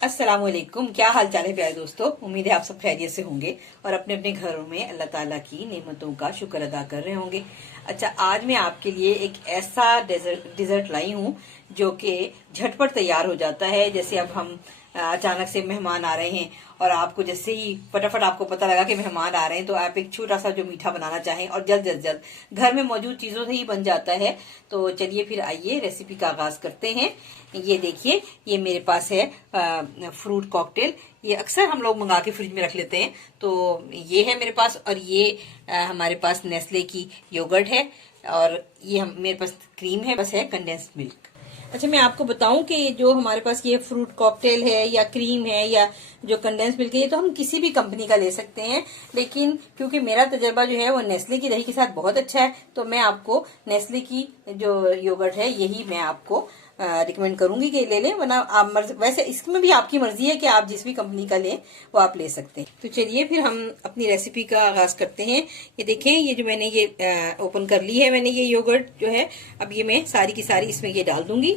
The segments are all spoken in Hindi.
अस्सलाम वालेकुम। क्या हाल चाल है प्यारे दोस्तों। उम्मीद है आप सब खैरियत से होंगे और अपने अपने घरों में अल्लाह ताला की नेमतों का शुक्र अदा कर रहे होंगे। अच्छा, आज मैं आपके लिए एक ऐसा डिजर्ट लाई हूँ जो कि झटपट तैयार हो जाता है। जैसे अब हम अचानक से मेहमान आ रहे हैं और आपको जैसे ही फटाफट आपको पता लगा कि मेहमान आ रहे हैं तो आप एक छोटा सा जो मीठा बनाना चाहें और जल्द जल्द जल्द घर में मौजूद चीजों से ही बन जाता है। तो चलिए फिर आइए रेसिपी का आगाज करते हैं। ये देखिए, ये मेरे पास है फ्रूट कॉकटेल। ये अक्सर हम लोग मंगा के फ्रिज में रख लेते हैं। तो ये है मेरे पास, और ये हमारे पास नेस्ले की योगर्ट है, और ये मेरे पास क्रीम है, बस है कंडेंस्ड मिल्क। अच्छा, मैं आपको बताऊं कि जो हमारे पास ये फ्रूट कॉकटेल है या क्रीम है या जो कंडेंस मिल्क है, ये तो हम किसी भी कंपनी का ले सकते हैं, लेकिन क्योंकि मेरा तजर्बा जो है वो नेस्ले की दही के साथ बहुत अच्छा है, तो मैं आपको नेस्ले की जो योगर्ट है यही मैं आपको रिकमेंड करूंगी कि ले लें। वरना आप वैसे इसमें भी आपकी मर्जी है कि आप जिस भी कंपनी का लें वो आप ले सकते हैं। तो चलिए फिर हम अपनी रेसिपी का आगाज करते हैं। ये देखें, ये जो मैंने ये ओपन कर ली है मैंने ये योगर्ट जो है। अब ये मैं सारी की सारी इसमें ये डाल दूंगी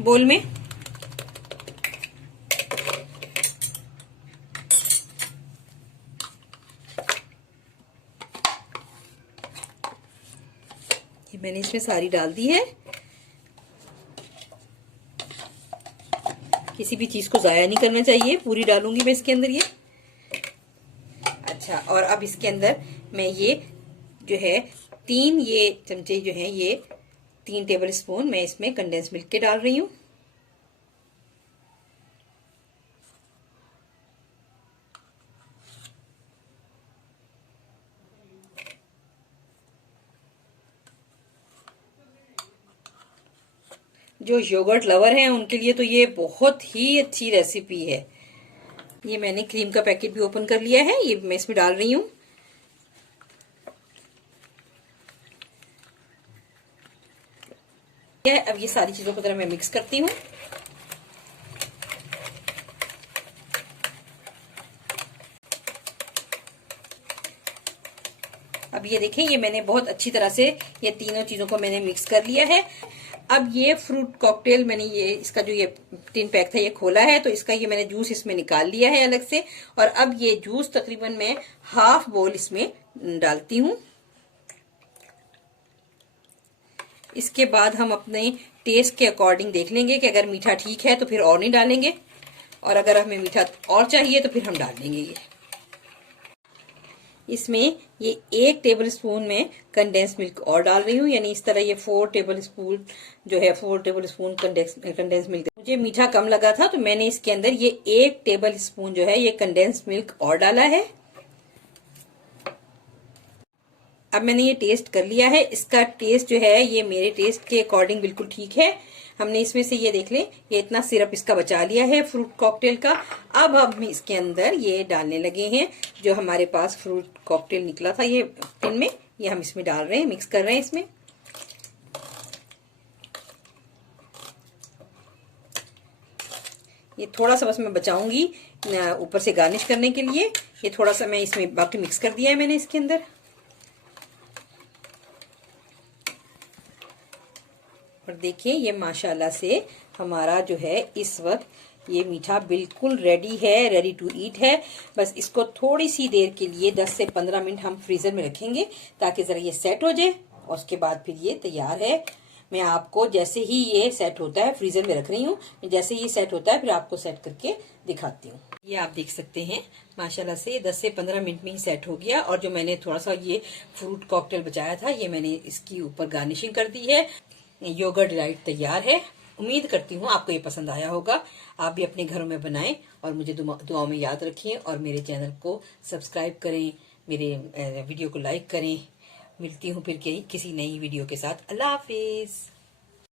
बोल में। ये मैंने इसमें सारी डाल दी है। किसी भी चीज को जाया नहीं करना चाहिए, पूरी डालूंगी मैं इसके अंदर ये। अच्छा, और अब इसके अंदर मैं ये जो है 3 ये चमचे जो है ये 3 टेबल स्पून मैं इसमें कंडेंस मिल्क के डाल रही हूँ। जो योगर्ट लवर हैं उनके लिए तो ये बहुत ही अच्छी रेसिपी है। ये मैंने क्रीम का पैकेट भी ओपन कर लिया है, ये मैं इसमें डाल रही हूँ। अब ये सारी चीजों को जरा मैं मिक्स करती हूँ। अब ये देखें, ये मैंने बहुत अच्छी तरह से ये तीनों चीजों को मैंने मिक्स कर लिया है। अब ये फ्रूट कॉकटेल मैंने ये इसका जो ये टिन पैक था ये खोला है, तो इसका ये मैंने जूस इसमें निकाल लिया है अलग से। और अब ये जूस तकरीबन मैं हाफ बोल इसमें डालती हूँ। इसके बाद हम अपने टेस्ट के अकॉर्डिंग देख लेंगे कि अगर मीठा ठीक है तो फिर और नहीं डालेंगे, और अगर हमें मीठा और चाहिए तो फिर हम डाल देंगे। ये इसमें ये 1 टेबल स्पून में कंडेंस मिल्क और डाल रही हूँ, यानी इस तरह ये 4 टेबल स्पून जो है 4 टेबल स्पून कंडेंस मिल्क। मुझे मीठा कम लगा था तो मैंने इसके अंदर ये 1 टेबल स्पून जो है ये कंडेंस मिल्क और डाला है। अब मैंने ये टेस्ट कर लिया है, इसका टेस्ट जो है ये मेरे टेस्ट के अकॉर्डिंग बिल्कुल ठीक है। हमने इसमें से ये देख लें, ये इतना सिरप इसका बचा लिया है फ्रूट कॉकटेल का। अब हम इसके अंदर ये डालने लगे हैं जो हमारे पास फ्रूट कॉकटेल निकला था ये टिन में, ये हम इसमें डाल रहे हैं, मिक्स कर रहे हैं इसमें। ये थोड़ा सा बस मैं बचाऊंगी ऊपर से गार्निश करने के लिए। ये थोड़ा सा मैं इसमें बाकी मिक्स कर दिया है मैंने इसके अंदर। और देखिए, ये माशाल्लाह से हमारा जो है इस वक्त ये मीठा बिल्कुल रेडी है, रेडी टू ईट है। बस इसको थोड़ी सी देर के लिए 10 से 15 मिनट हम फ्रीजर में रखेंगे ताकि जरा ये सेट हो जाए, और उसके बाद फिर ये तैयार है। मैं आपको जैसे ही ये सेट होता है, फ्रीजर में रख रही हूँ, जैसे ही ये सेट होता है फिर आपको सेट करके दिखाती हूँ। ये आप देख सकते हैं माशाल्लाह से 10 से 15 मिनट में ही सेट हो गया। और जो मैंने थोड़ा सा ये फ्रूट कॉकटेल बचाया था ये मैंने इसकी ऊपर गार्निशिंग कर दी है। योगर्ट डिलाइट तैयार है। उम्मीद करती हूँ आपको ये पसंद आया होगा। आप भी अपने घरों में बनाएं और मुझे दुआओं में याद रखें, और मेरे चैनल को सब्सक्राइब करें, मेरे वीडियो को लाइक करें। मिलती हूँ फिर किसी नई वीडियो के साथ। अल्लाह हाफिज।